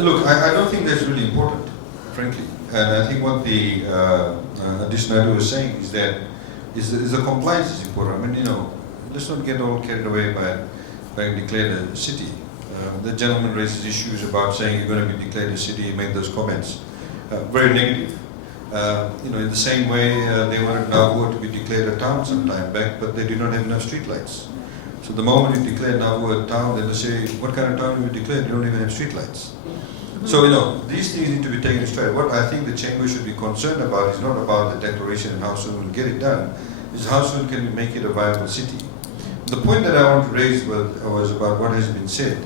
Look, I don't think that's really important, frankly. And I think what the Adish Naidu was saying is that is the compliance is important. I mean, let's not get all carried away by declared a city. The gentleman raises issues about saying you're going to be declared a city. He made those comments, very negative. In the same way, they wanted Navua to be declared a town some time back, but they did not have enough streetlights. So the moment you declare Navua a town, then they say, what kind of town have you declared? You don't even have streetlights. So, these things need to be taken straight. What I think the Chamber should be concerned about is not about the declaration and how soon we'll get it done, is how soon can we make it a viable city. The point that I want to raise was about what has been said.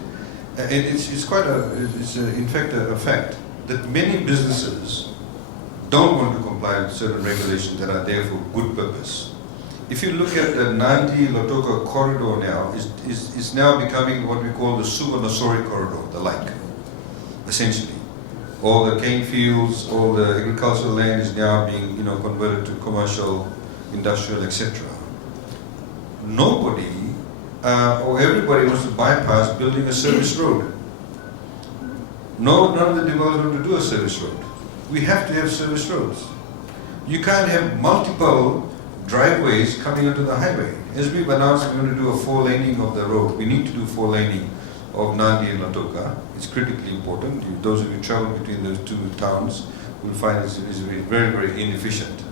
It's quite in fact a fact that many businesses don't want to comply with certain regulations that are there for good purpose. If you look at the Nadi-Lautoka corridor now, it's now becoming what we call the Suvarnasori corridor, the like, essentially. All the cane fields, all the agricultural land is now being converted to commercial, industrial, etc. Nobody or everybody wants to bypass building a service road. None of the developers want to do a service road. We have to have service roads. You can't have multiple driveways coming onto the highway. As we've announced, we're going to do a 4-laning of the road. We need to do 4-laning of Nadi and Lautoka. It's critically important. Those of you who travel between those two towns will find it's very, very inefficient.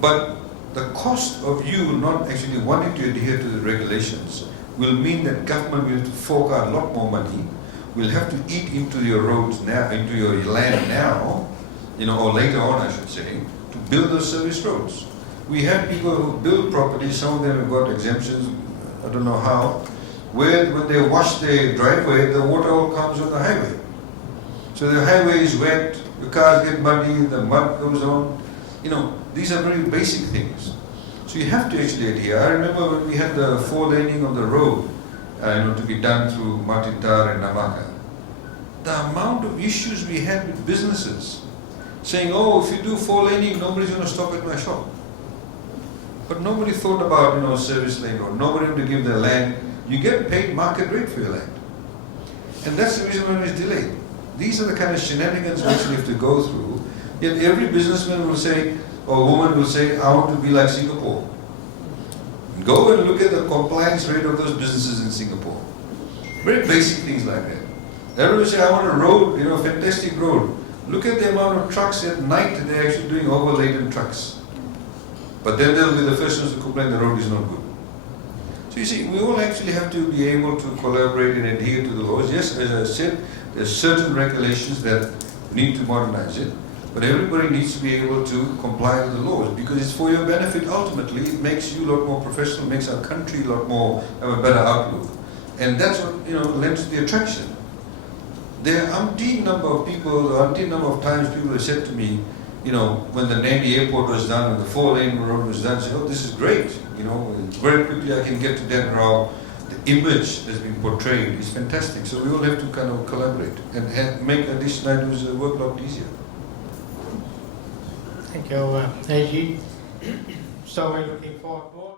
But the cost of you not actually wanting to adhere to the regulations will mean that government will have to fork out a lot more money, will have to eat into your roads now, into your land now, or later on I should say, to build those service roads. We have people who build properties, some of them have got exemptions, I don't know how, where when they wash their driveway, the water all comes on the highway. So the highway is wet, the cars get muddy, the mud goes on. These are very basic things. So you have to actually adhere. I remember when we had the 4-laning of the road, to be done through Matintar and Namaka. The amount of issues we had with businesses saying, oh, if you do 4-laning, nobody's going to stop at my shop. But nobody thought about, service lane road. Nobody wanted to give their land. You get paid market rate for your land. And that's the reason why it's delayed. These are the kind of shenanigans we actually have to go through. Yet every businessman will say, or woman will say, I want to be like Singapore. Go and look at the compliance rate of those businesses in Singapore. Very basic things like that. Everyone will say, I want a road, fantastic road. Look at the amount of trucks at night that they're actually doing overladen trucks. But then they'll be the first ones to complain the road is not good. So you see, we all actually have to be able to collaborate and adhere to the laws. Yes, as I said, there's certain regulations that need to modernize it. But everybody needs to be able to comply with the laws because it's for your benefit ultimately. It makes you a lot more professional, makes our country a lot more, have a better outlook. And that's what, lends to the attraction. There are umpteen number of times people have said to me, when the Nadi airport was done, when the 4-lane road was done, say, oh, this is great. Very quickly I can get to Den Rao. The image that's been portrayed is fantastic. So we all have to kind of collaborate and make Adish Naidu's work a lot easier. Thank you, AG. So we're looking forward.